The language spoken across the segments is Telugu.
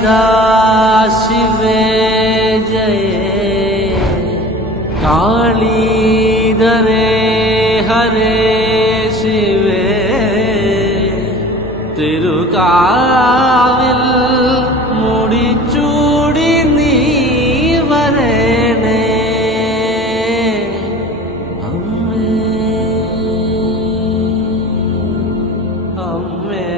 सदा शिवे जये कालीधरे हरे शिवे തിരുകാവിൽ മുടിച്ചൂടി നീ വരണേ അമ്മേ അമ്മേ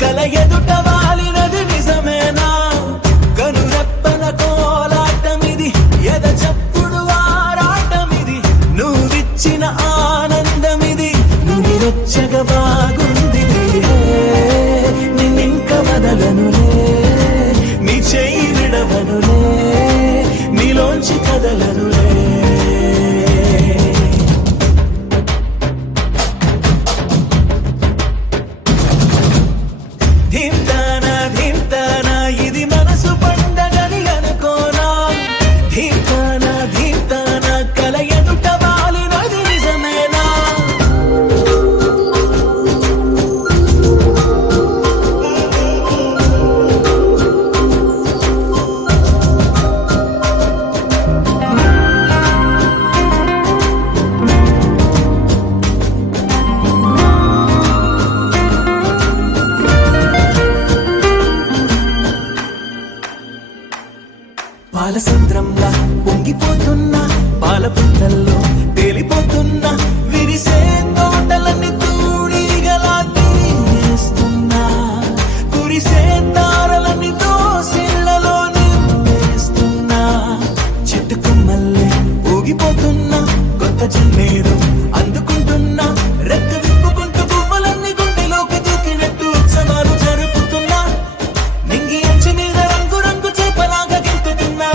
కల ఎదుట వాలినది నిజమేనా కనురెప్పల కోలాటమిది ఎద చప్పుడు ఆరాటమిది నువ్విచ్చిన ఆనందమిది నువ్వు వచ్చగా బాగుంది నిన్నింక వదలనులే నీ చెయ్యి విడవనులే నీలోంచి కదలనులే ధీమ్తానా ధీమ్తానా ఇది మనసు పండగని అనుకోనా ధీమ్తానా ధీమ్తానా కల ఎదుట వాలినది నిజమేనా పాలసంద్రంలా పొంగిపోతున్నా పాల పుంతల్లో తేలిపోతున్నా విరిసే తోటలన్నీ తూడిగలా తీస్తున్నా కురిసే తారలన్నీ దోసిళ్లలో నింపేస్తున్నా చెట్టు కొమ్మల్లే ఊగిపోతున్నా కొత్త జన్మేరు అందుకుంటున్నా రెక్క విప్పుకుంటూ పువ్వులన్నీ గుండెలోకి దూకినట్టు ఉత్సవాలు జరుపుతున్నా నింగి అంచు మీద రంగు రంగు చేపలాగా గెంతుతున్నా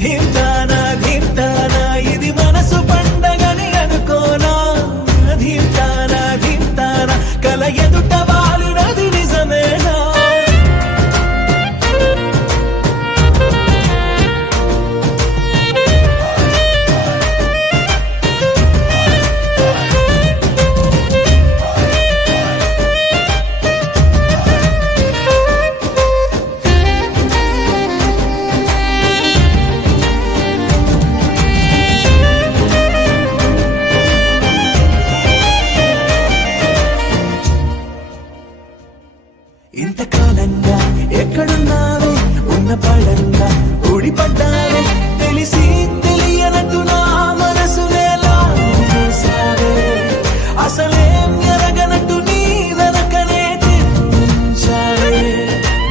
ధీమ్తానా ధీమ్తానా ఇది మనసు పండగని అనుకోనా ధీమ్తానా ధీమ్తానా కల ఎదుట వాలినది నిజమేనా ఇంతకాలంగా ఎక్కడున్నావే ఉన్న పడంగా ఊడిపడ్డావే తెలిసి తెలియనట్టు నా మనసునేలా చేశావే అసలేం ఎరగనట్టు నీ వెనకనే తిప్పించావే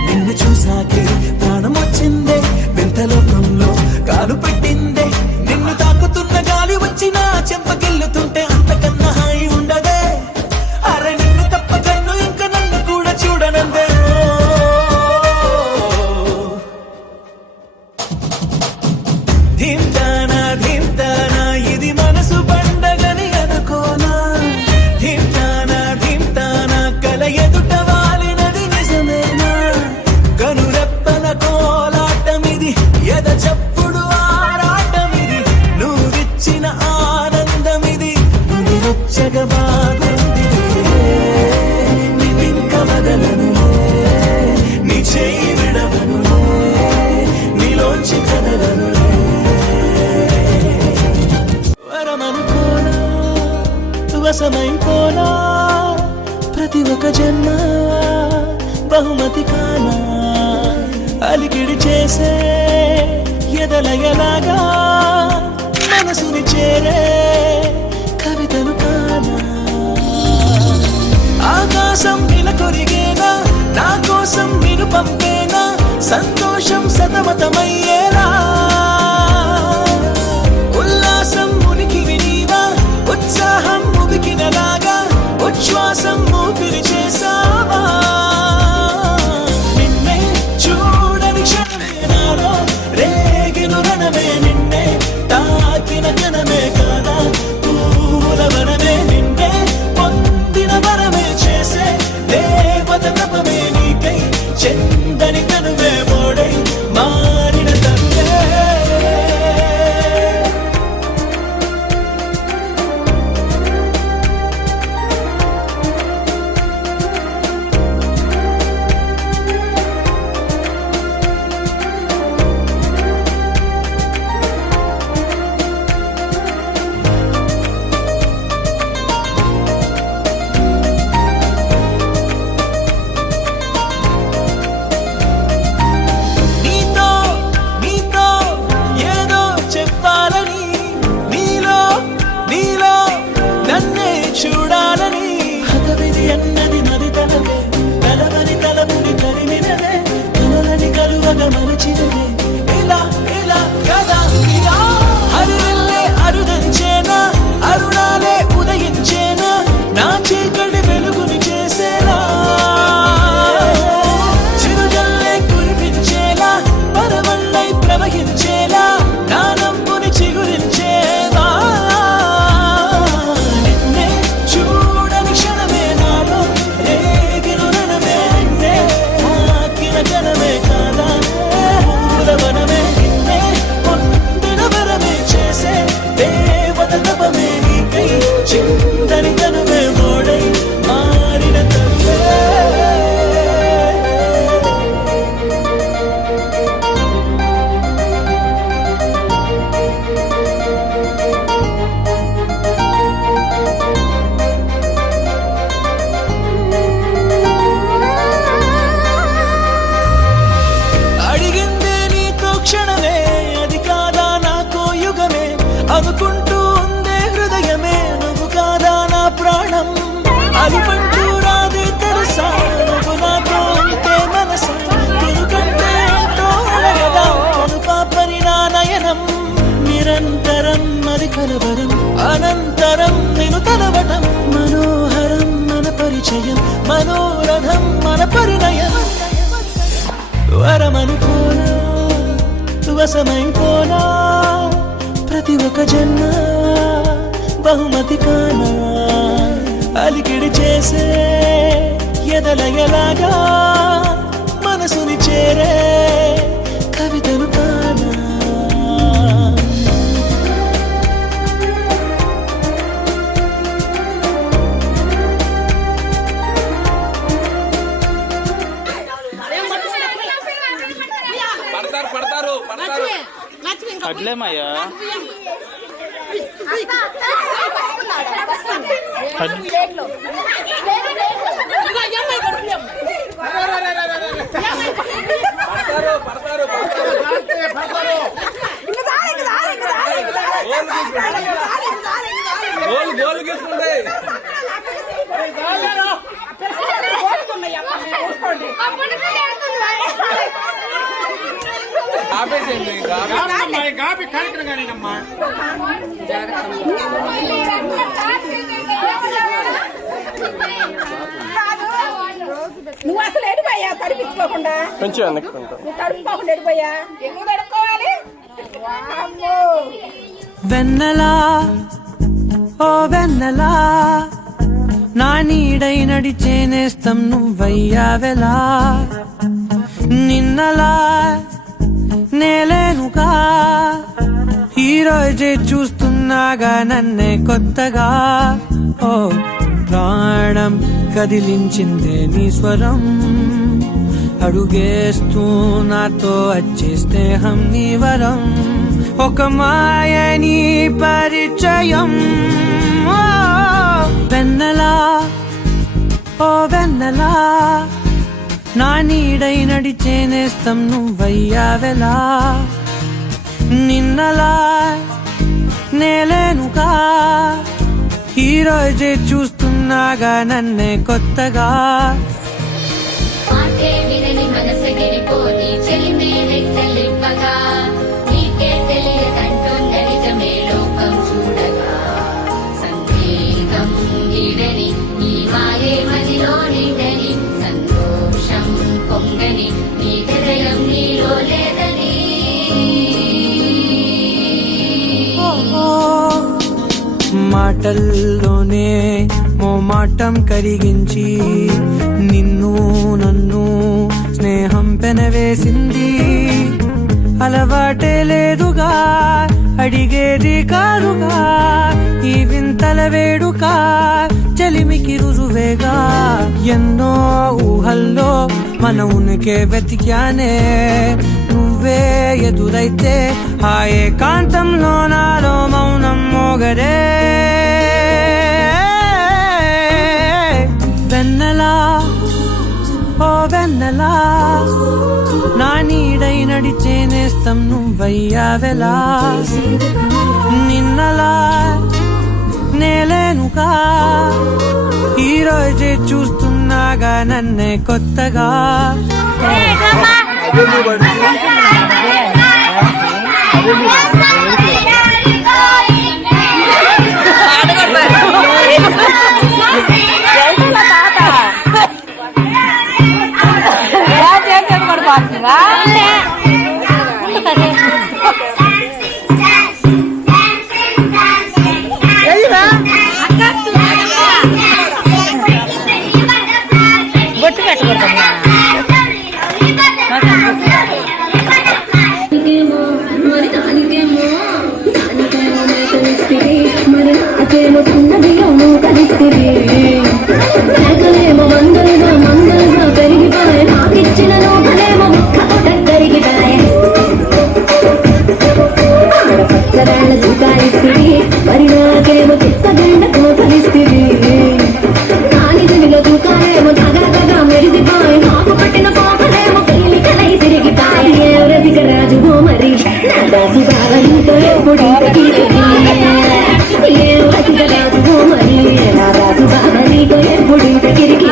నిన్ను చూసాకే ప్రాణం వచ్చిందే వింత లోకంలో కాలు పెట్టిందే నిన్ను తాకుతున్న గాలి వచ్చి నా చెంపకెళ్ళుతుంటే అంతకన్నా హాయి ఉండదే అరే నిన్ను తప్ప కన్ను ఇంక నన్ను కూడా చూడనందే ధీమ్తానా ధీమ్తానా ఇది మనసు పండగని అనుకోనా ధీమ్తానా ధీమ్తానా కల ఎదుట వాలినది నిజమేనా కనురెప్పల కోలాటమిది ఎద చప్పుడు ఆరాటమిది నువ్విచ్చిన ఆనందమిది నువ్వు వచ్చగా బాగుంది నిన్నింక వదలనులే నీ చెయ్యి విడవనులే నీలోంచి కదలనులే వరమనుకోనా వశమైపోనా ప్రతి ఒక్క జన్మ బహుమతి కానా అలికిడి చేసే ఎదలయలాగా మనసుని చేరే కవితలు కానా ఆకాశం ఇలా కొరిగేనా నా కోసం నేను పంపేనా సంతోషం సతమతమయ్యేలా ఉల్లాసం ఉనికి వినీవా ఉత్సాహం ఉబికినలాగా ఉచ్ఛ్వాసం ఊపిరి చేసావా నిన్నే చూడని క్షణమే నాలో రేగిన రణమే నిన్నే తాకిన కనమే కాదా పూల వనమే నిన్నే పొందిన వరమే చేసే దేవత తపమే నీకై చెందని కనువే మోడై మారిన తనువే మరచినదే ఇలా ఇలా కదా ఇలా అరువెల్లే అరుదంచేనా అరుణాలే ఉదయించేనా నా చీకటి వెలుగుని చేసేలా చిరుజల్లే కురిపించేలా పరవళ్ళై ప్రవహించేలా నా నమ్ముని చిగురించేవా నిన్నే చూడని క్షణమే నాలో రేగిన రణమే నిన్నే తాకిన కనమే కాదా మూలవనమే నిన్నే పొందిన వరమే చేసే దేవత తపమే నీకై చిందని కనమే మోడై మారిన తల్లే అడిగిందే నీతో క్షణమే అది కాదా నాకో యుగమే అనుకుంటూ ఉందే హృదయమే నువ్వు కాదా నా ప్రాణం అలిపంటూ రాదే తెలుసా నువ్వు నాతో ఉంటే మనసా నువ్వుకంటే ఎంతో అడగదా కను పాపని నా నయనం నిరంతరం అది కలవరం అనంతరం నేను తలవటం మనోహరం మన పరిచయం మనోరథం మన పరిణయం వరమనుకోనా వశమైపోనా ప్రతి ఒక్క జన్మ బహుమతి కానా అలికిడి చేసే ఎదలయలాగా మనసుని చేరే కవితను కానా అట్లేమయ్యా గోలు గీసుకుంటే గాపి కార్యక్రమం కానీనమ్మా నువ్వు అసలు ఎడిపోయా తడిపించుకోకుండా కొంచెం వెనక్కుంటా నువ్వు తడుపుకోకుండా ఎడిపోయా ఎందుకు తడుపుకోవాలి వెన్నెలా ఓ వెన్నెలా నా నీడై నడిచే నేస్తం నువ్వయ్యావెలా నిన్నలా నేలేనుగా ఈ రోజే చూస్తున్నాగా నన్నే కొత్తగా ఓ ప్రాణం కదిలించిందే నీ స్వరం అడుగేస్తూ నాతో వచ్చే స్నేహం నీ వరం ఒక మాయని పరిచయం ఓ వెన్నెలా ఓ వెన్నెలా నా నీడై నడిచే నేస్తం నువ్వయ్యావెలా నిన్నలా నేలేనుగా ఈ రోజే చూస్తున్నాగా నన్నే కొత్తగా మాటే వినని మనసగిరిపోని చెలిమే నెట్టలిప్పగా నీకే తెలియదంటున్న నిజమే లోకం చూడగా సంగీతం ఈడని నీ మాయే మదిలో నిండని సంతోషం పొంగని నీ హృదయం నీలో లేదని మాటల్లోనే మోమాటం కరిగించి నిన్ను నన్ను స్నేహం పెనవేసింది అలవాటే లేదుగా అడిగేది కాదుగా ఈ వింతల వేడుక చెలిమికి రుజువేగా ఎన్నో ఊహల్లో మన ఉనికే వెతికానే నువ్వే ఎదురైతే ఆ ఏకాంతంలో నాలో మౌనం మోగరే వెన్నెలా ఓ వెన్నెలా నా నీడై నడిచే నేస్తం నువ్వయ్యావెలా నిన్నలా నేలేనుగా ఈ రోజే చూస్తున్నాగా నన్నే కొత్తగా బొట్టు పెట్టుకుంటాం మరి దానికేమో మేకనిస్తుంది మరి నాకేమో చిన్నదియోమో కలిస్తుంది మేకలేమో మందలుగా పెరిగిపోయి నాకిచ్చిన నూకలేమో ముక్కతో కరిగిపోయి పచ్చరాళ్ళ చుకాయిస్తుంది మరి నాకేమో చిత్తగండ కోకలిస్తుంది కాని సిమిలో దుకాణేమో తగగా మెరిసిపోయి నాకు పట్టిన పోకలేమో పీలికలై తిరిగిపోయి ఏ రసిక రాజుగో మరి నా దాసు బావనితో ఎప్పుడు ఏ రసిక రాజుగో మరి నా దాసు బావనితో ఎప్పుడు కిరికి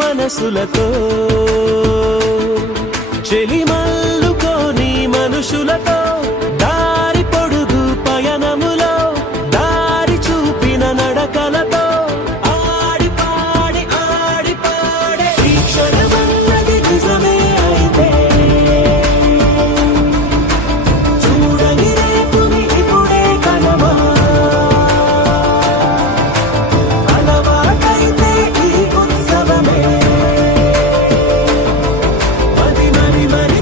మనసులతో చెలిమల్లుకోని మనుషులతో దారి పొడుగు పయనములో దారి చూపిన నడకలతో ఆడి పాడే ఈ క్షణమన్నది నిజమే అయితే చూడని రేపుని ఇప్పుడే కలవా అలవాటైతే ఈ ఉత్సవమే మరి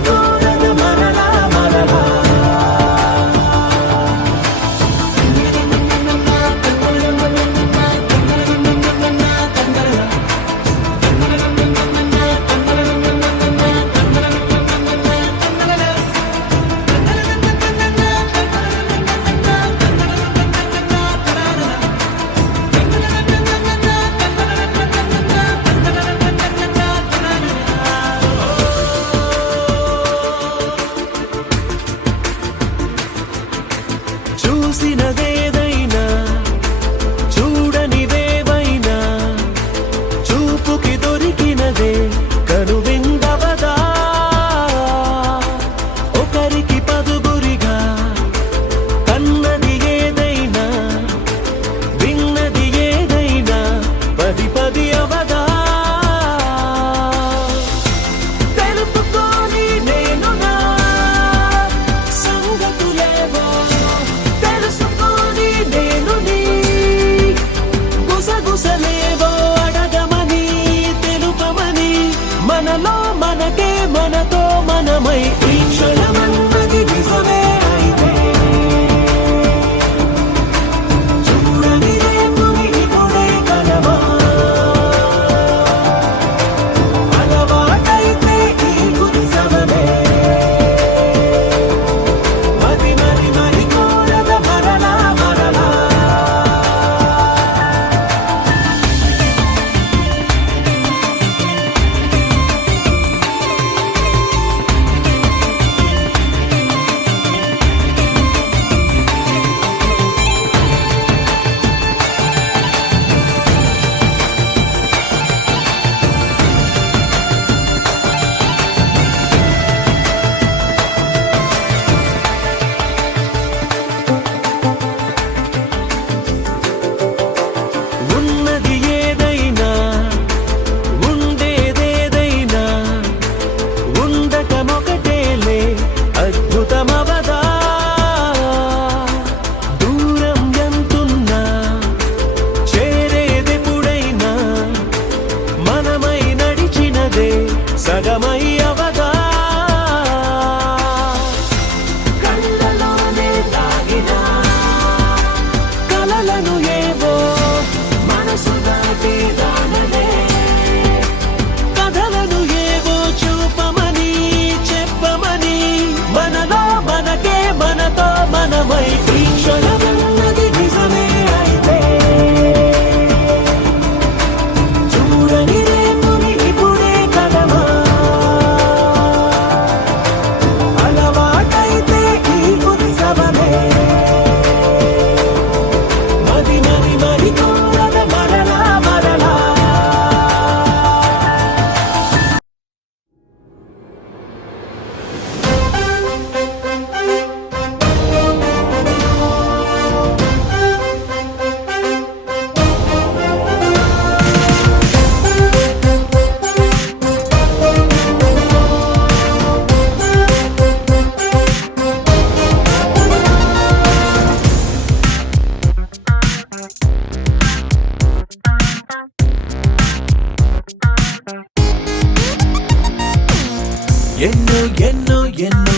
ఎన్నో ఎన్నో ఎన్నో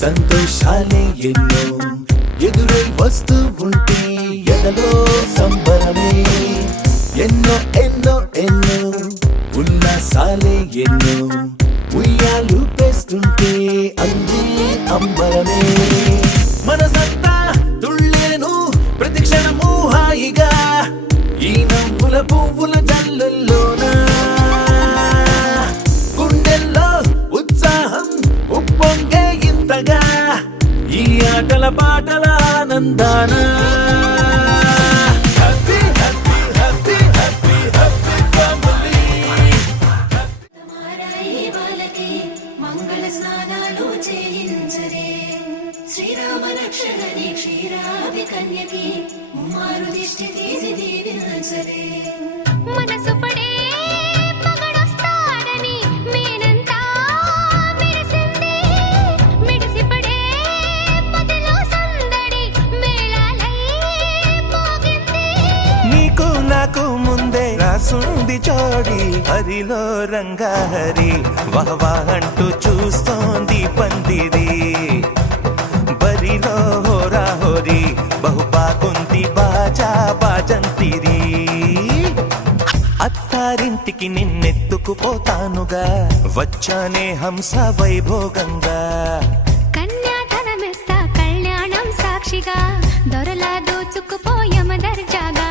సంతోషాలే ఎన్నో ఎదురై వస్తూ ఉంటే ఎదలో సంబరమే ఎన్నో ఎన్నో ఎన్నో ఉల్లాసాలే ఎన్నో ఉయ్యాలు పేస్తుంటే అందే అంబరమే మనసంతా తుళ్ళేను ప్రతి క్షణము హాయిగా ఈ నవ్వుల పువ్వుల జల్లుల్లోనా గుండెల్లో ఉత్సాహం ఉప్పొంగే ఇంతగా ఈ ఆటల పాటల ఆనందాన happy happy happy happy happy family మారాయి బాలకి మంగళ స్నానాలు చేయించరే శ్రీరామ రక్షగని క్షీరాది కన్యకి ముమ్మారు దిష్టి తీసి దీవించరే మనసు పడే మగడొస్తాడని మేనంతా మెరిసింది మిడిసి పడే పదిలో సందడి మేళాలై మోగింది నీకు నాకు ముందే రాసుంది జోడి హరిలో రంగా హరి వహవా అంటూ చూస్తోంది పందిరి బరిలో హోరా హోరి బహుబాగుంది బాజా బాజంతిరి అత్తారింటికి నిన్నెత్తుకుపోతానుగా వచ్చానే హంస వైభోగంగా కన్యాధనమిస్తా కళ్యాణం సాక్షిగా దొరలా దోచుకుపోయమ దర్జాగా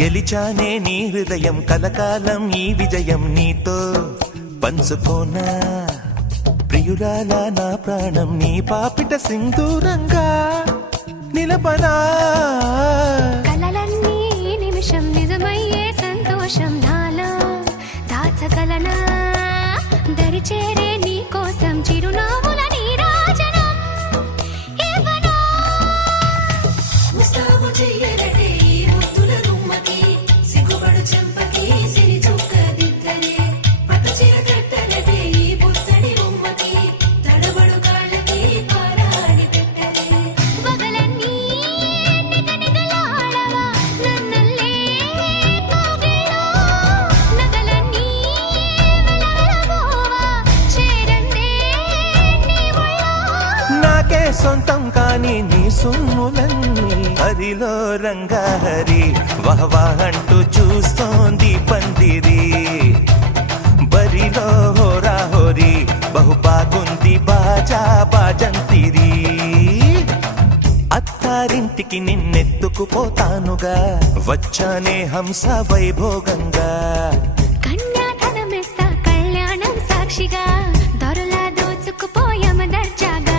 గెలిచానే నీ హృదయం కలకాలం ఈ విజయం నీతో పంచుకోనా ప్రియురాల నా ప్రాణం నీ పాపిట సింధూరంగా నిలపనా కలలన్నీ నిమిషం నిజమయ్యే సంతోషం నాలో దాచగలనా దరిచేరే నీ కోసం చిరునవ్వుల నీరాజనం ఇవ్వనా ముస్తాబు చెయ్యరటే ఈ ముద్దుల గుమ్మకి సిగ్గుపడు చెంపకి సిరి చుక్క దిద్దలే పట్ట చీర కట్టరటే ఈ బుత్తడి బొమ్మకి తడబడు కాళ్ళకి పారాడి పెట్టలే పగలన్నీ నిగనిగలాడవా నన్నల్లే కోగిలో నగలన్నీ వెలవెలబోవా చేరందే నీ ఒళ్ళో నాకే సొంతం కాని నీ సొమ్ములన్నీ హరిలో రంగా హరి వహవా అంటూ చూస్తోంది పందిరి బరిలో హోరా హోరి బహుబాగుంది బాజా బాజంతిరి అత్తారింటికి నిన్నెత్తుకుపోతానుగా వచ్చానే హంస వైభోగంగా కన్యాధనమిస్తా కళ్యాణం సాక్షిగా దొరలా దోచుకుపోయమ దర్జాగా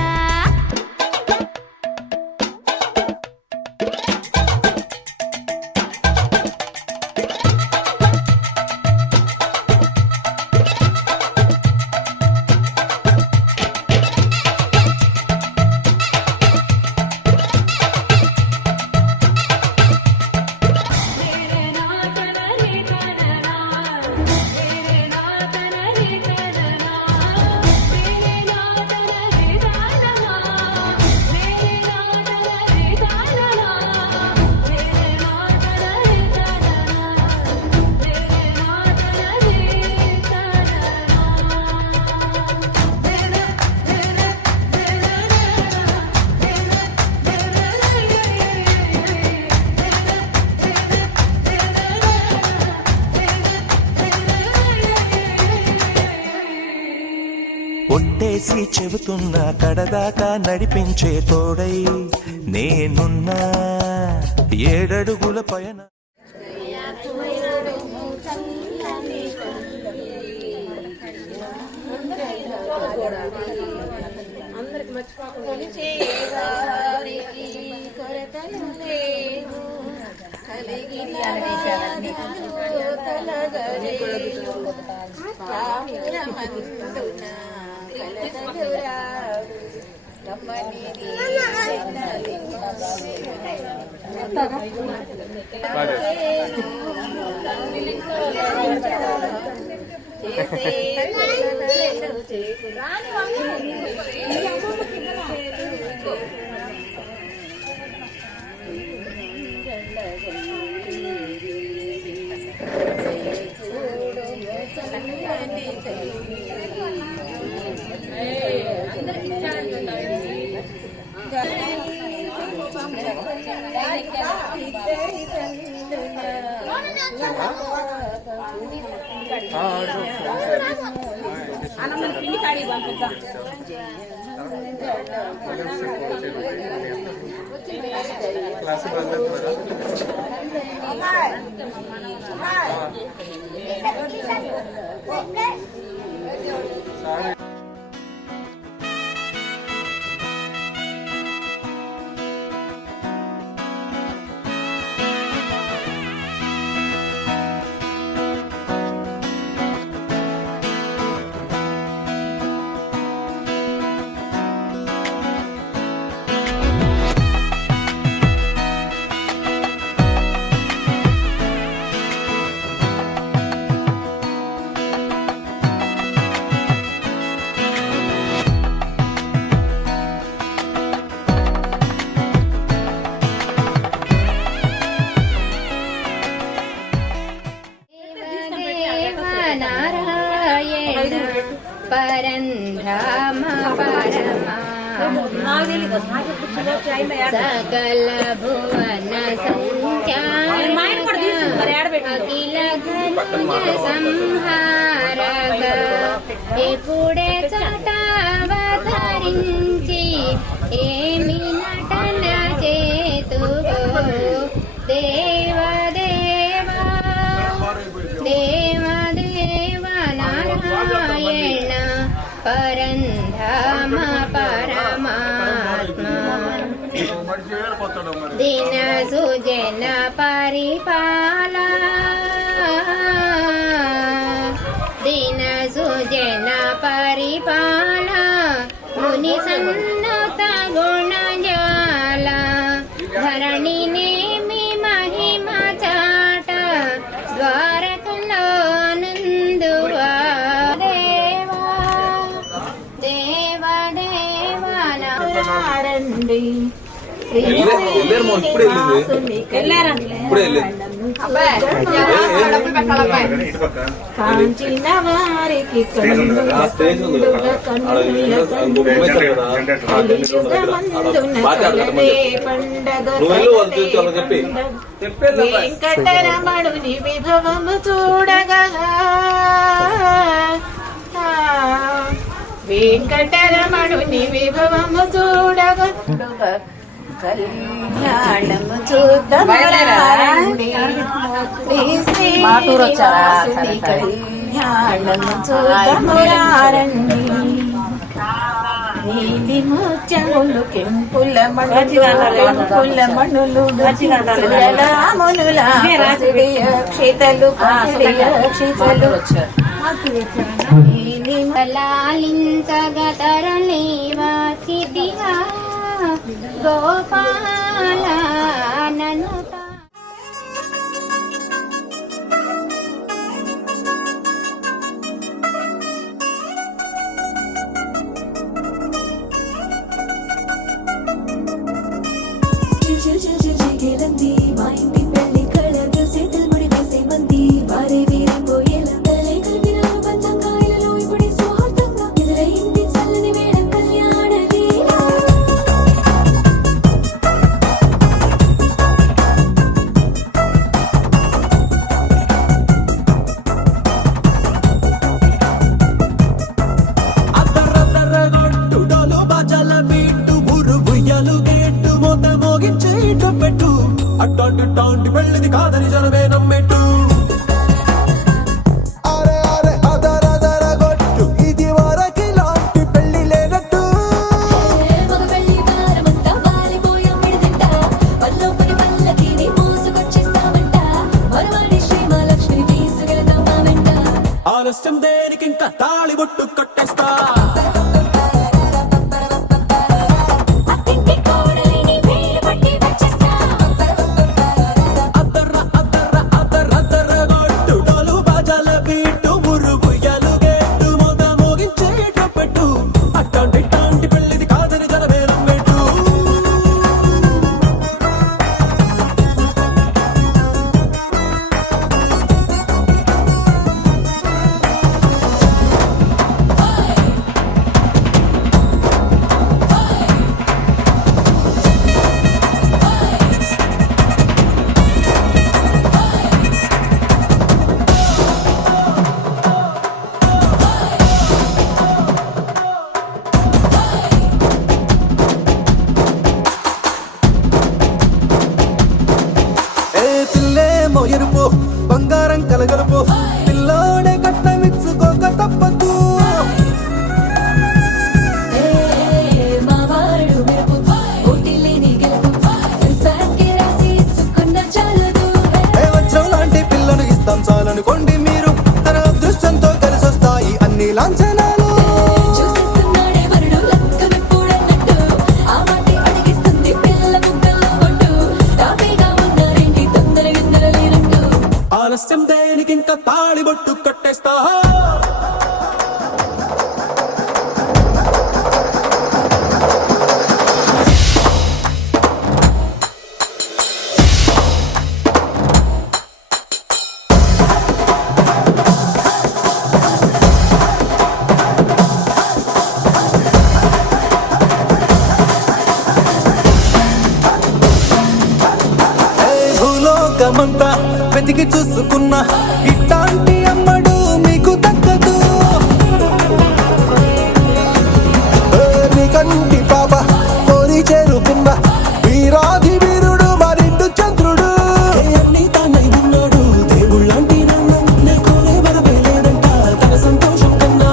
ఒట్టేసి చెబుతున్నా కడదాకా నడిపించే తోడై నేనున్నా ఏడడుగుల పయన కొలిచేవారికి కొరతలు లేవు కలిగిన వారికి తలగలేవు కాపురమందున కలతలు రావు కమ్మనిది పరంధామ పరమా సకల భువన సంచారక అఖిల ఘన సంహారక ఎప్పుడే చటావతరించి ఏమి నటన చేతువో దేవదేవా దేవదేవ నారాయణ పరంధామ పరమాత్మ దిన సుజన పరిపాల దిన సుజన పరిపాల ముని సన్నత గుణజాల ధరణి నేమి మహిమ చాట ద్వారకలో నందువా దేవా దేవదేవారండి కాంచిన వారికి వెంకటరమణుని విభవము చూడగా వెంకటరమణుని విభవము చూడగా కళ్యాణము చూద్దామండి కళ్యాణము చూద్దామండి నీలి ముత్యములు కెంపుల మణుల మణులు రామునుల అక్షితలు అక్షితలు లాలించగతరలేవాచితిగా గోపాల ననుత చిగిరంది మా ఇంటి పెళ్లి కళగ సెటిల్ ముడి వేసే మంది వారే వీరే పోయేలా తలే కలిపిన పంచంగాయలలో ఇప్పుడు స్వార్థంగా ఎదురైంది చల్లని వేడ కళ్యాణ లీల అట్టాంటి టాంటి పెళ్ళిది కాదని జనమే నమ్మెట్టు అరే అరే అదర కొట్టు ఇది వరకి లాంటి పెళ్లి లేనట్టు ఆలస్యం దేనికి ఇంకా తాళి బొట్టు కట్టేస్తా అత్తింటి కోడలిని వేలు పట్టి వచ్చేస్తా అద్దర్ర అద్దర్ర అద్దర్ర అద్దర్ర గొట్టు డోలు బాజాల బీటు మురుగు ఎలుగేట్టు మొద మోగించే ట్రంపెట్టు అట్టాంటి టాంటి పెళ్ళిది కాదని జనమేరం పెట్టు ఏ పిల్లేమో ఎరుపు బంగారం కలగలుపు పిల్లోడే కట్టమిచ్చుకోక తప్పదు మావాడు మెరుపు ఓటిల్లేని గెలుపు ఇస్తానికి రాసి ఇచ్చుకున్న చాలదు ఏ వజ్రం లాంటి పిల్లను ఇస్తాం చాలనుకోండి మీరు తన అదృష్టంతో కలిసొస్తాయి అన్ని లాంఛనాలు చూసిస్తున్నాడే వరుడు లక్క విప్పుడన్నట్టు ఆ మాటే అడిగిస్తుంది పిల్ల ముక్కల్లో ఒట్టు తాపీగా ఉన్నారేంటి తొందర గిందర లేనట్టు ఆలస్యం దేనికి ఇంకా తాళి బొట్టు కట్టేస్తా భూలోకమంతా వెతికి చూసుకున్నా ఇట్లాంటి అమ్మడు మీకు దక్కదు నీ కంటి పాప కోరి చేరుకుందా వీరాధి వీరుడు మరిండు చంద్రుడు అన్ని తానై ఉన్నాడు దేవుళ్ళంటి నన్ను కోరే వరమే లేదంట తన సంతోషం కన్నా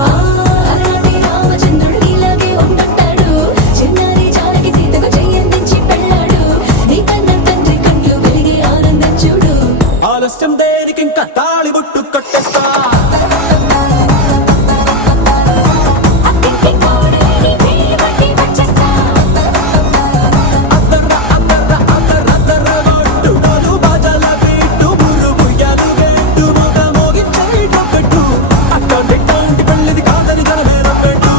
అలాంటి రామచంద్రుడు ఇలాగే ఉండంటాడు చిన్నారి జానకి సీతకు చెయ్యందించి పెళ్ళాడు నీ కన్న తండ్రి కళ్ళు వెలిగి ఆనందం చూడు ఆలస్యం దేనికి ఇంకా తాళి బొట్టు కట్టేస్తా అత్తింటి కోడలిని వేలు పట్టి వచ్చేస్తా అద్దర్ర అద్దర్ర అద్దర్ర అద్దర్ర గొట్టు డోలు బాజాల బీటు మురుగు ఎలుగేట్టు మొద మోగించే ట్రంపెట్టు అట్టాంటి టాంటి పెళ్ళిది కాదని జనమేరం పెట్టు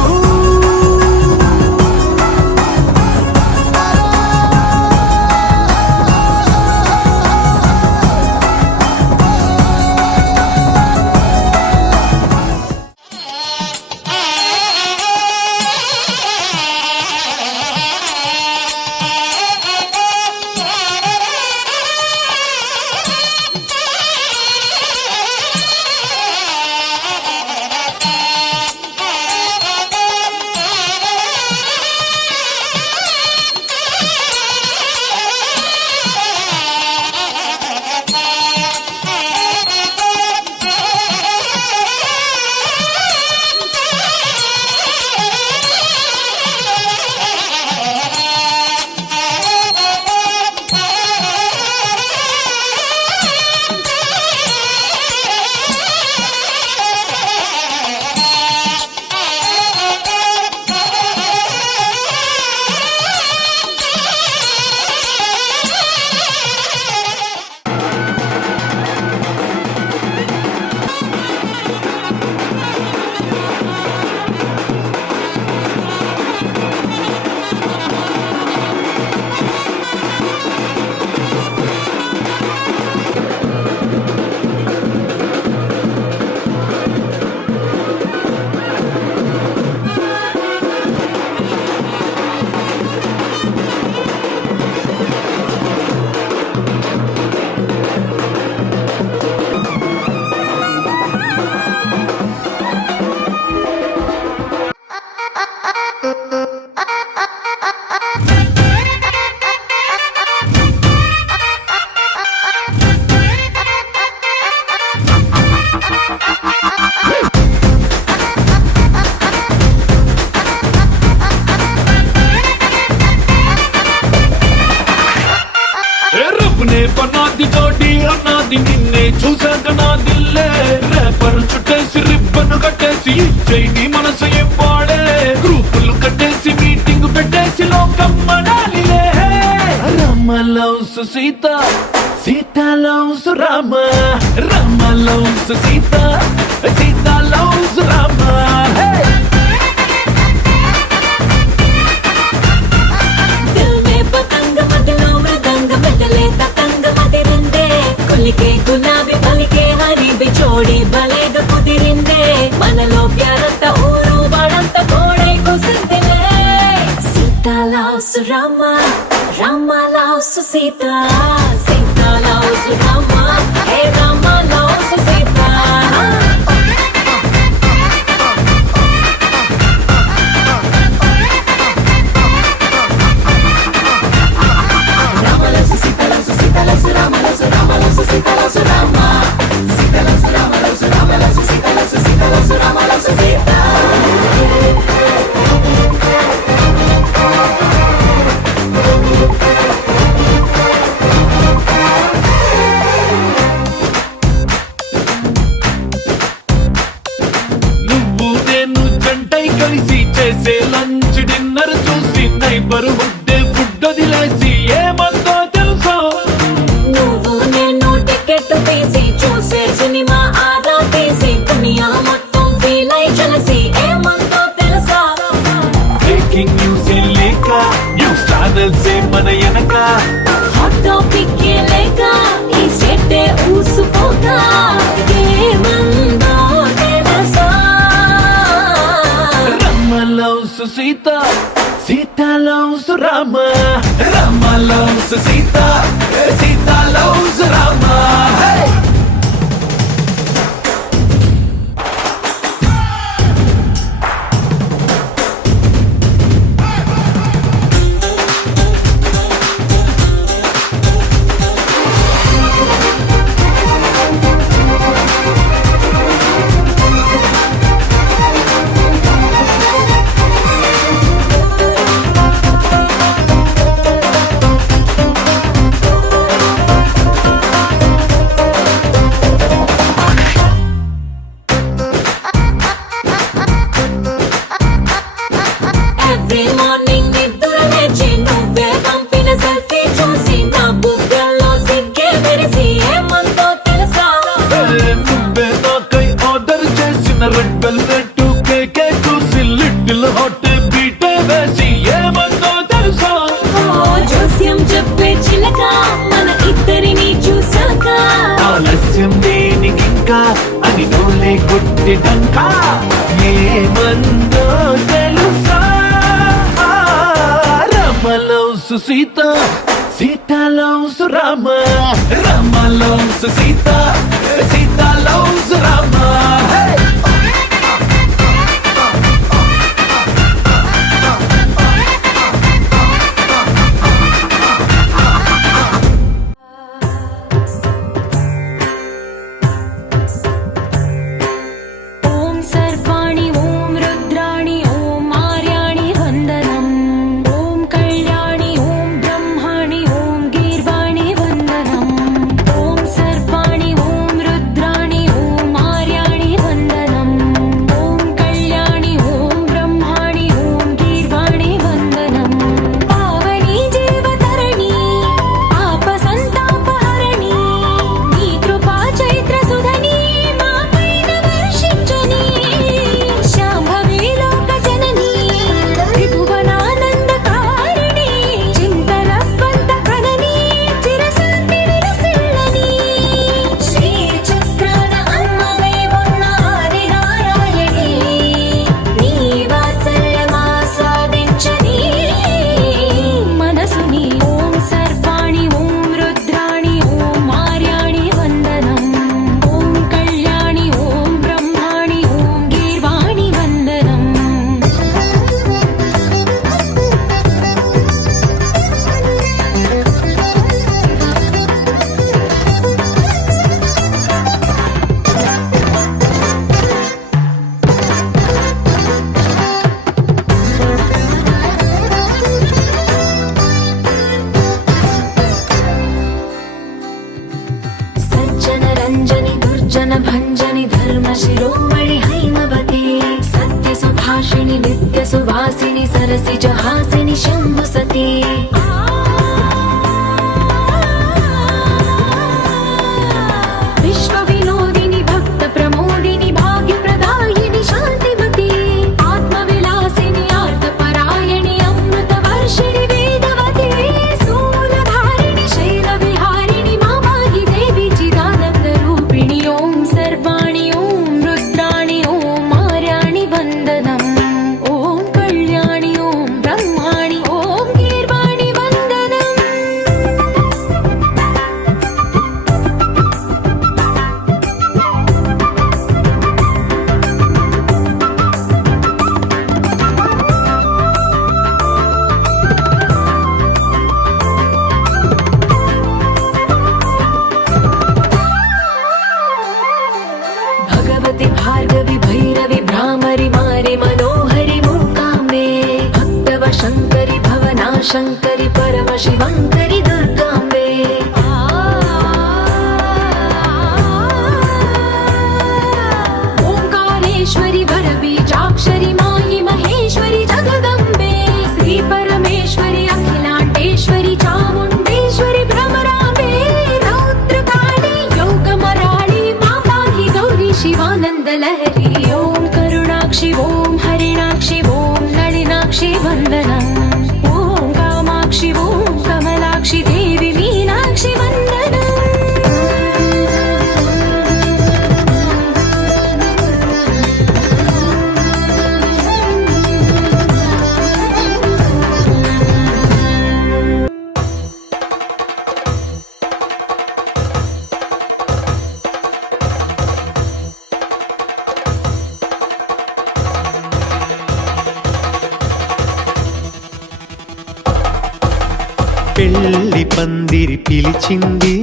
పనాది జోడి అన్నాది నిన్నే చూసాక నా దిల్లే రేపర్ చుట్టేసి రిబ్బ చూసి ఇచ్చేయి మనసు ఇవ్వాడే గ్రూపులు కట్టేసి మీటింగ్ పెట్టేసి లోకం మనాలిలే Rama loves Sita Sita loves Rama Rama loves Sita Sita loves Rama కొలికే గులాబీ పలికే హరి బిచోడి బలేగ కుదిరిందే మనలో ప్యారంత ఊరు వాడంత కోడే కుసిందిలే Sita loves Rama Rama loves Sita Sita loves Rama hey Rama loves Sita నువ్వు నేను జంటై కలిసి చేసే లంచ్ డిన్నర్ చూసి నైబర్ హుడ్ ఫుడ్ వదిలేసి ఏమందో తెలుసా నువ్వు నేను టికెట్ తీసి చూసే సినిమా ఆదా తీసి దునియా మొత్తం ఫీల్ అయి కలిసి ఏమందో తెలుసా బ్రేకింగ్ న్యూస్ లేక న్యూస్ ఛానల్స్ మన వెనక హాట్ టాపిక్ లేక ఈ స్టేట్ ఊసుకోగా ఏమందో తెలుసా Rama loves Sita Sita loves Rama Rama loves Sita Sita loves Rama every morning నిద్ర లేచి నువ్వే పంపిన సెల్ఫీ చూసి నా బుగ్గల్లో సిగ్గే మెరిసి ఏమందో తెలుసా నువ్వే నాకై ఆర్డర్ చేసిన రెడ్ వెల్వెట్ కేకే చూసి లిటిల్ హాట్ బీటే వేసి ఏమందో తెలుసా ఓ జోస్యం చెప్పే చిలక మన ఇద్దరిని చూసాక ఆలస్యం దేనికింకా అని నోలే కొట్టిడంకా ఏమందో తెలుసా Rama loves Sita Sita loves Rama Rama loves Sita Sita loves Rama Om Sarvani Om Rudrani ఓం ఆర్యాణి వందనం ఓం కళ్యాణి ఓం బ్రహ్మాణి ఓం గీర్వాణి వందనం ఓం సర్వాణి ఓం రుద్రాణి ఓం ఆర్యాణి వందనం ఓం కళ్యాణి ఓం బ్రహ్మాణి ఓం గీర్వాణి వందనం పావని జీవతరణి ఆప సంతాపహరణి నీ కృపా చైత్ర సుధని మా పైన వర్షించని శాంభవి లోక జనని త్రిభువనానందకారిణి చింతరవ్వంత కనని చిరశాంతి విలసిల్లని శ్రీ చక్రాన అమ్మవై ఉన్న ఆదినారాయణి నీ వాత్సల్యమాస్వాదించని మనసుని ఓం సర్వాణి ఓం రుద్రాణి ఓం ఆర్యాణి వందనం ఓం కళ్యాణి ఓం బ్రహ్మాణి ఓం గీర్వాణి వందనం సజ్జన రంజని దుర్జన భంజని ధర్మ శిరోమణి హైమవతే भाषिणि नित्य सुवासिनि सरसिज हासिनि शम्भु सती विश्व विनोदिनि भक्त प्रमोदिनि भाग्य प्रदायिनि शान्तिमती आत्मविलासिनि आर्तपरायणि अमृत वर्षिणि वेदवती सूलधारिणि शैलविहारिणि मामाहि देवी चिदानन्द रूपिणि ॐ सर्वाणि ॐ रुद्राणि ॐ मार्याणि वन्दनम् ॐ कल्याणि ॐ ब्रह्माणि ॐ गीर्वाणि वन्दनम् भगवति भार्गवि भैरवि भ्रामरि मारि मनोहरि मूकाम्बे भक्तव शङ्करि भवना शङ्करि परम शिवङ्करि दुर्गाम्बे ओङ्कारेश्वरि वरबीजाक्षरि मायि महेश्वरि जगदम्बे श्री परमेश्वरि अखिलाण्डेश्वरि चामुण्डेश्वरि भ्रमराम्बे रौद्रकाली योगमराळि माताहि गौरी शिवानन्द लहरी ॐ करुणाक्षि ॐ हरिणाक्षि ॐ नलिनाक्षि वन्दनम् ॐ कामाक्षि ॐ कमलाक्षि देवी मीनाक्षि वन्दनम् పెళ్లి పందిరి పిలిచింది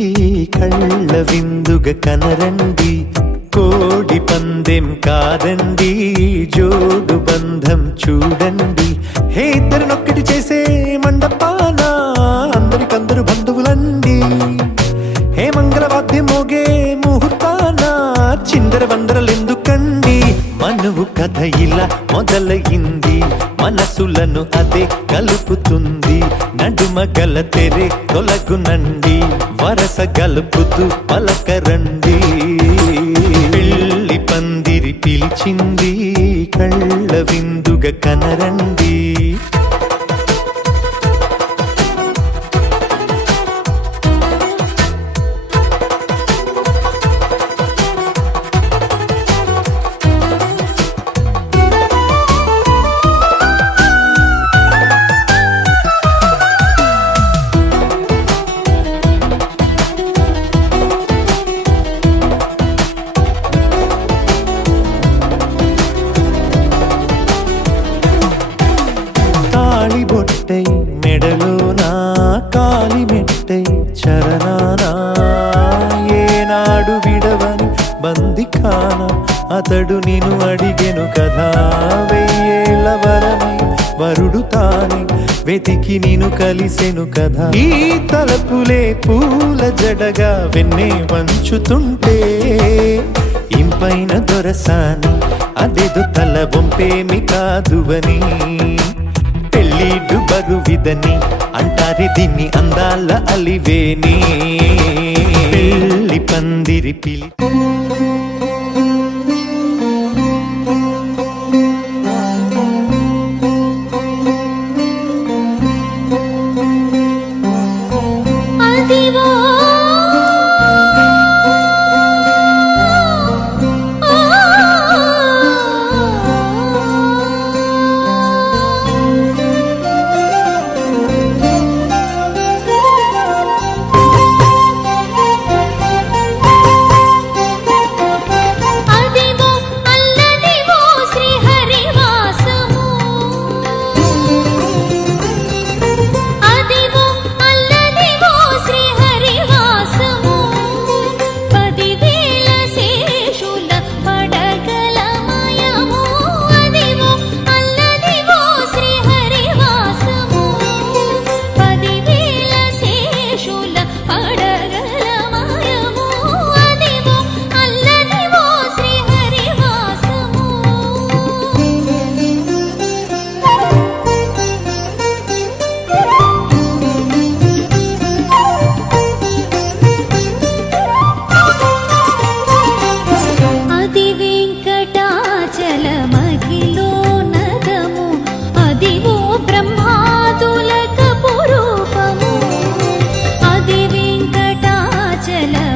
కళ్ళ విందుగ కనరండి కోడి పందెం కాదండి జోడు బంధం చూడండి హే ఇద్దరినొక్కటి చేసే మండపాన అందరికందరు బంధువులండి హే మంగళవాద్యం మోగే ముహూర్తాన చిందర వందరలెందుకండి మనువు కథ ఇలా మొదలయింది మనసులను అదే కలుపుతుంది నడుమ గల తెరే తొలగునండి వరస గలుపుతూ పలకరండి పెళ్లి పందిరి పిలిచింది కళ్ళ విందుగ కనరండి బొట్టై మెడలో నా కాలి మెట్టై చరణానా ఏనాడు విడవని బందిఖాన అతడు నిన్ను అడిగెను కదా వెయ్యేళ్ళ వరమై వరుడు తానే వెతికి నిన్ను కలిసెను కదా ఈ తలపులే పూల జడగా వెన్నే వంచుతుంటే ఇంపైన దొరసాని అదేదో తల వంపేమి కాదువని పెళ్ళిడు బరువిదని అంటారే దీన్ని అందాల అలివేని పెళ్లి పందిరి పిలి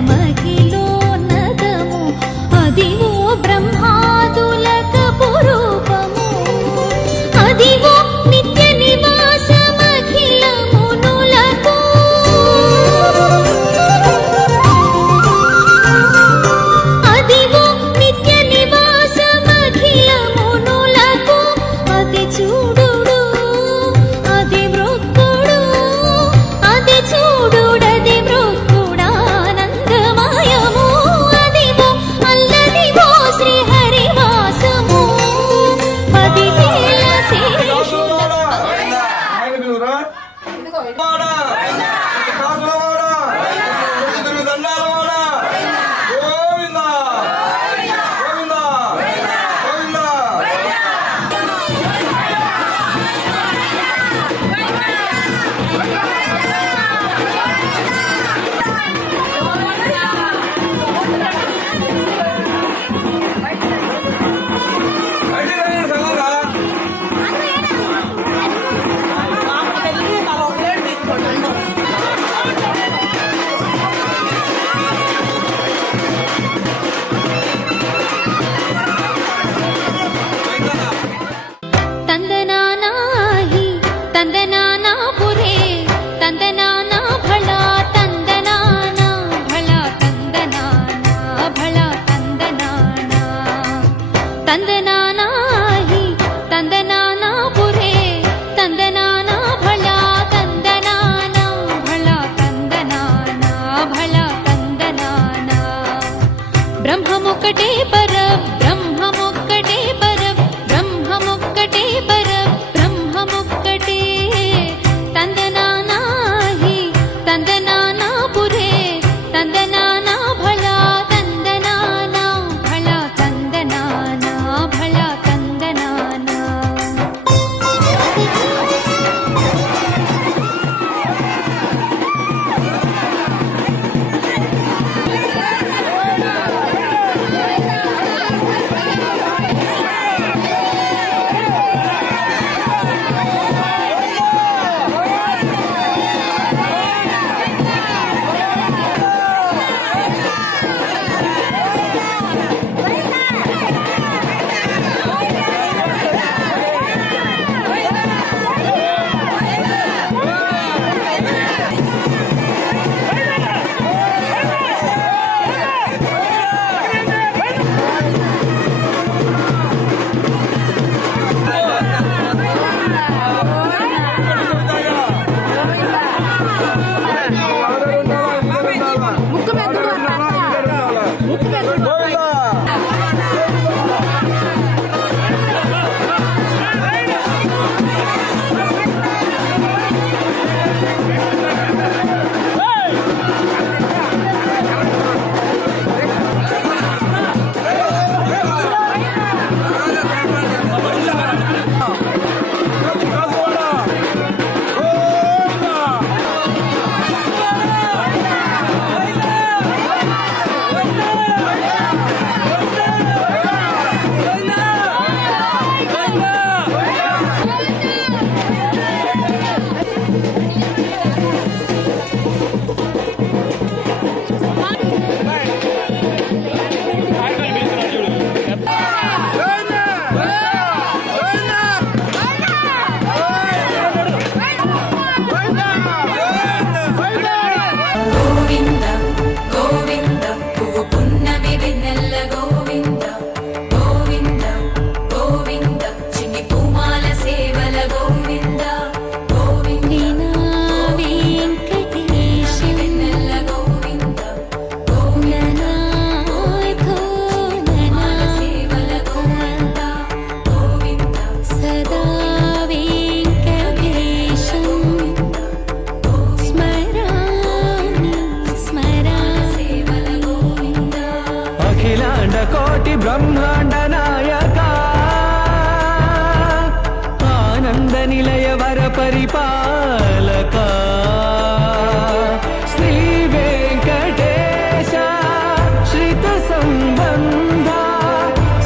మహిళోన్నతము అదివో బ్రహ్మాదులకు రూపము అదివో నిత్య నివాసమఖిల మునులకు అదివో నిత్య నివాసమఖిల మునులకు అది చూడుడు అది మృక్కుడు అది చూడుడది మృక్కుడానందమయము అదివో అల్లదివో శ్రీహరివాసము 10,000 శేషుల ತಂದನಾನಾಹಿ ತಂದನಾನಾ ಪುರೇ ತಂದನಾನಾ ಭಳ ತಂದನಾನಾ ಭಳ ತಂದನಾನಾ ಭಳ ತಂದನಾನಾ ತಂದನಾನಾಹಿ ತಂದನಾನಾ ಪುರೇ ತಂದನಾನಾ ಭಳ ತಂದನಾನಾ ಭಳ ತಂದನಾನಾ ಭಳ ತಂದನಾನಾ ಬ್ರಹ್ಮಮೊಕ್ಕಟೇ ಪರ ಬ್ರಹ್ಮಮೊಕ್ಕಟೇ ಪರ ಬ್ರಹ್ಮಮೊಕ್ಕಟೇ ಪರ ಬ್ರಹ್ಮಮೊಕ್ಕಟೇ ತಂದನಾನಾಹಿ ತಂದನಾನಾ ಪುರೇ ತಂದನಾನಾ ಭಳ ತಂದನಾನಾ ಭಳ ತಂದನಾನಾ ಭಳ ತಂದನಾನಾ గోవింద గోవింద పువ్వు పున్నమి వెన్నెల్ల గోవింద గోవింద గోవింద చిన్ని పూమాల సేవల గోవింద గోవింద వెంకటేశ వెన్నెల్ల గోవింద గోవింద పూమాల సేవల గోవింద గోవింద సదా వెంకటేశం స్మరామి స్మరామి సేవల గోవింద అఖిలాండ కోటి బ్రహ్మాండ నాయక ఆనంద నిలయ వర పరిపాలక శ్రీ వెంకటేశ శ్రిత సంబంధ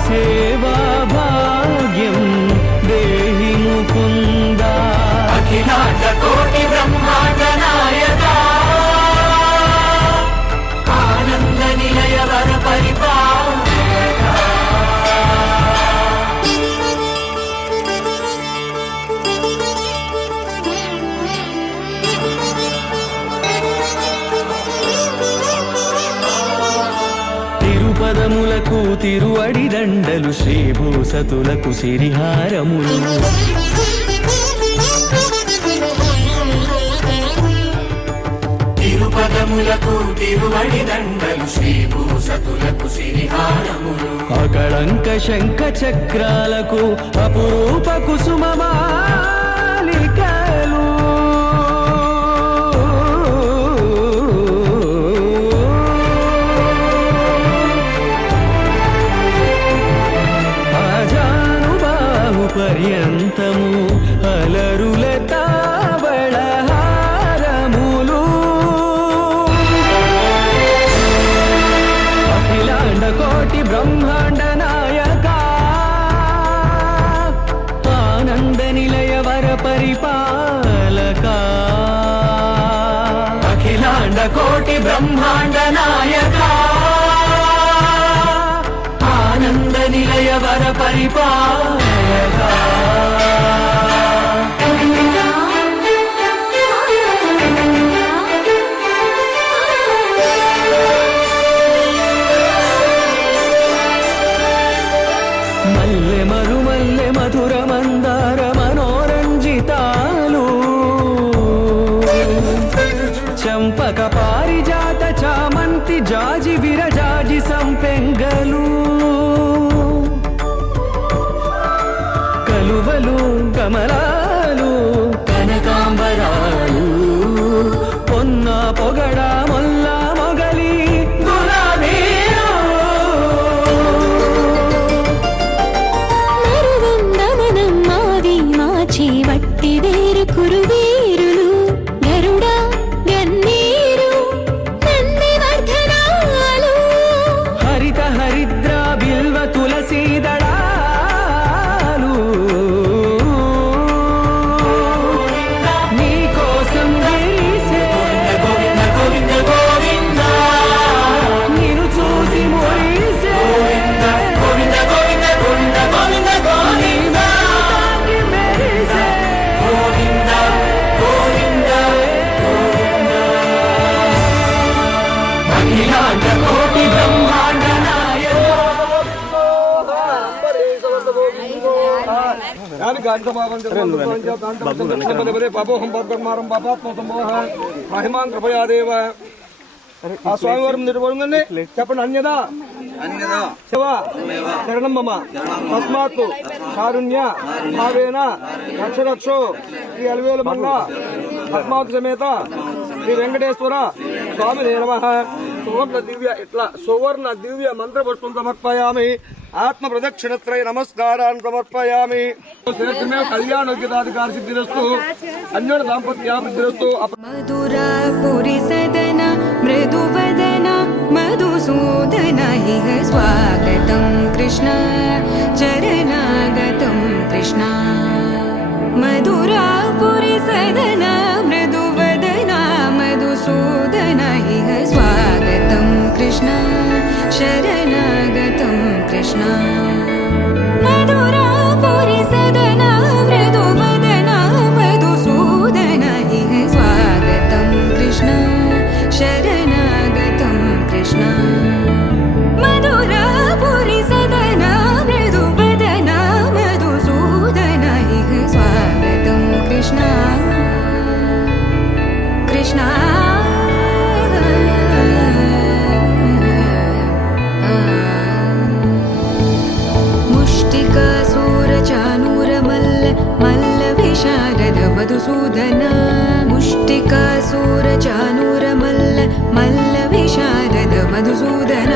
సేవా భాగ్యం దేహి ముకుంద కోటి బ్రహ్మాండ నాయక తిరుపదములకు తిరువడి దండలు శ్రీభూసతులకు సిరిహారములు తిరుపదములకు తిరువడి దండలు శ్రీభూసతులకు సిరిహారములు అకళంక శంఖ చక్రాలకు అపురూప కుసుమమాలికలు ఆజానుబాహు పర్యంతము అలరుల తావళహారములు అఖిలాండ కోటి బ్రహ్మాండ నాయక ఆనంద నిలయ వర పరిపాలక అఖిలాండ కోటి బ్రహ్మాండ నాయక ఆనంద నిలయ వర పరిపాలక మల్లె మరుమల్లె మధుర మందార మనోరంజితాలు చంపక పారిజాత చామంతి జాజి విరజాజి సంపెంగలు కలువలు కమలాలు కనకాంబరాలు పొన్న పొగడ మొల్ల మొగలి గులాబీలు మరువందమనం మావి మాచి వట్టి వేరు కురువీరులు గరుడ గన్నీరు నంది వర్ధనాలు హరిత హరిద్ర బిల్వ తులసీ దళాలు నీ కోసం విరిసే నిన్ను చూసి మురిసే నీ నాకి మెరిసే అఖిలాండ కోటి బ్రహ్మాండ నాయక మహిమాన్ కృపయాదేవ ఆ స్వామివారం నిర్వహండి చెప్పండి అన్యదా శివ శరణం మమ తస్మాత్ కారుణ్య భావేన రక్షరక్షో శ్రీ అలవేలు మంగ పద్మావతి సమేత శ్రీ వెంకటేశ్వర స్వామి నమ సువర్ణ దివ్య ఇట్లా సువర్ణ దివ్య మంత్ర పుష్పం సమర్పయామి ఆత్మ ప్రదక్షిణత్రయ నమస్కారాన్ని సమర్పయామి కళ్యాణోగ్యతాధికారి సిద్ధిరస్తు అన్యోన దాంపత్యాభివృద్ధిరస్తు మధురా పురి సదన మృదువదన మధుసూదన ఇహ స్వాగతం కృష్ణ చరణాగతం కృష్ణ మధురా పురి సదన మృదువదన మధుసూదన ఇహ స్వాగతం కృష్ణ శరణాగతం కృష్ణ మధురా పురి సదన మృదువదన మధుసూదన ఇహ స్వాగతం కృష్ణ శరణాగతం కృష్ణ మధురా పురి సదన మృదువదన మధుసూదన ఇహ స్వాగతం కృష్ణ కృష్ణ ముష్టికాసూరచానూరమల్ల మల్ల విశారద మధుసూదన ముష్టికాసూరచానూరమల్ల మల్ల విశారద మధుసూదన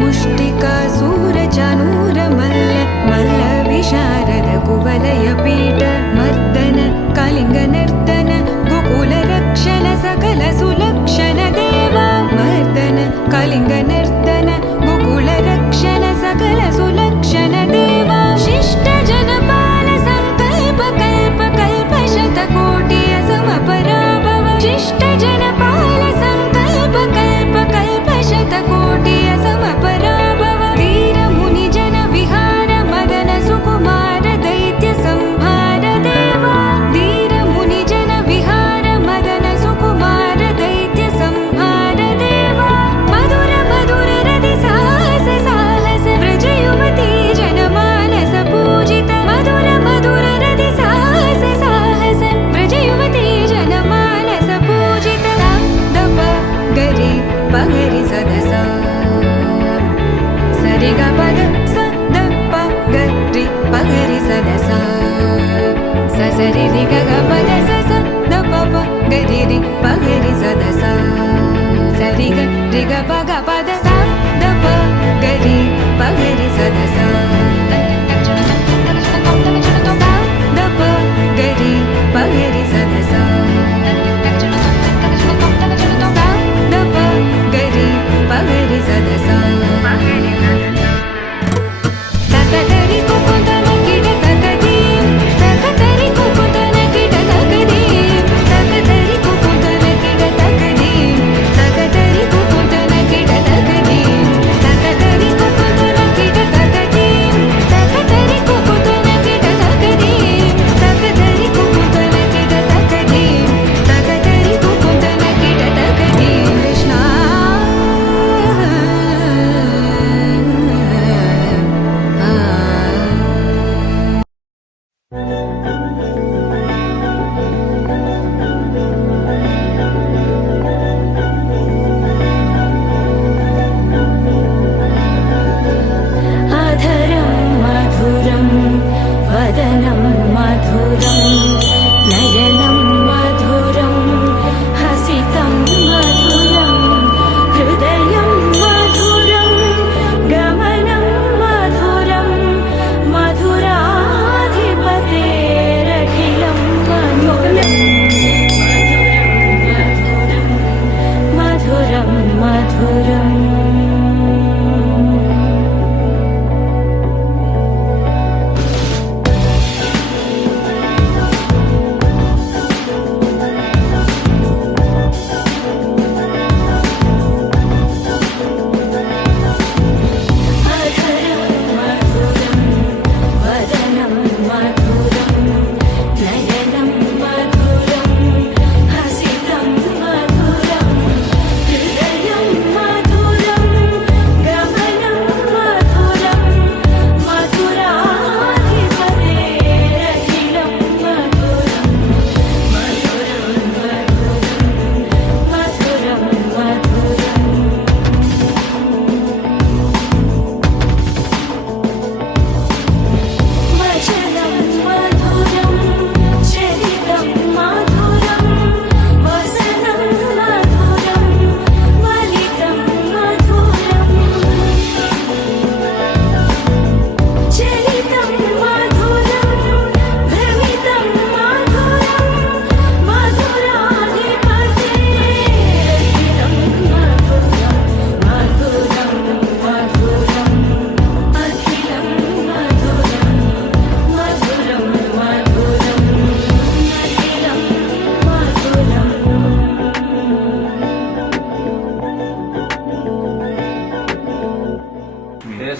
ముష్టికాసూరచానూరమల్ల మల్ల విశారద కువలయ పీఠ మర్దన కళింగ నర్తన గోకుల రక్షణ సకల సులక్షణ దేవ మర్దన కళింగ నర్తన గోకుల రక్షణ సకల సులక్షణ దేవ శిష్ట జనపాల సంకల్ప కల్ప కల్ప శత కోటి అసమ పరాభవ శిష్ట జనపాల సంకల్ప కల్ప కల్ప శత కోటి అసమ పరాభవ వీర ముని జన విహార మదన సుకుమార దైత్య సంహార దేవ వీర ముని జన విహార మదన సుకుమార దైత్య సంహార దేవ మధుర మధుర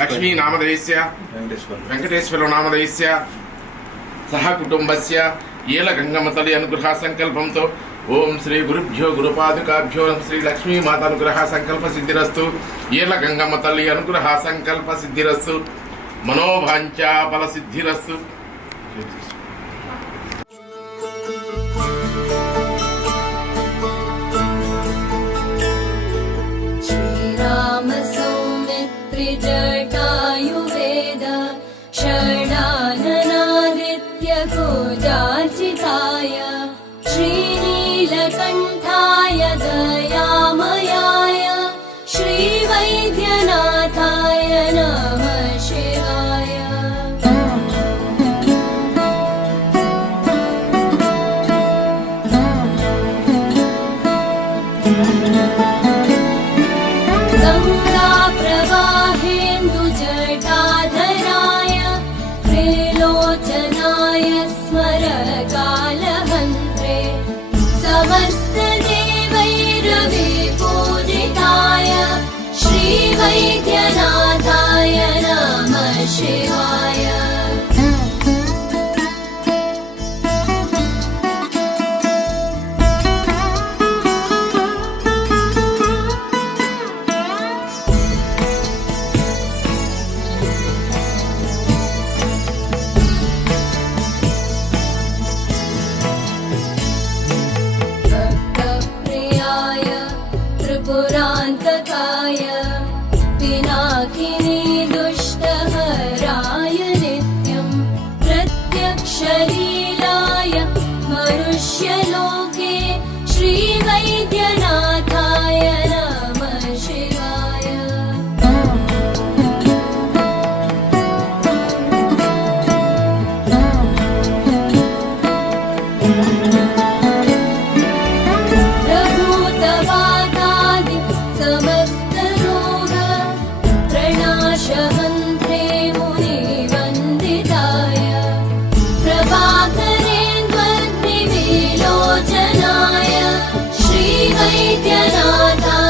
లక్ష్మీ నామధేయస్య వెంకటేశ్వర నామధేయస్య సహ కుటుంబస్య ఏల గంగమ్మ తల్లి అనుగ్రహ సంకల్పంతో ఓం శ్రీ గురుభ్యో గురుపాదుకాభ్యో శ్రీ లక్ష్మీ మాత అనుగ్రహ సంకల్ప సిద్ధిరస్తు ఏల గంగమ్మ తల్లి అనుగ్రహ సంకల్ప సిద్ధిరస్తు మనోభాంచా ఫల సిద్ధిరస్తు. श्रीराम सौमित्रि जटायुवेद षडाननादित्य गोजार्चिताय श्रीनीलकण्ठाय दयामयाय श्रीवैद्यनाथाय नमः शिवाय. गङ्गा प्रवाहेन्दु वैद्यनाथा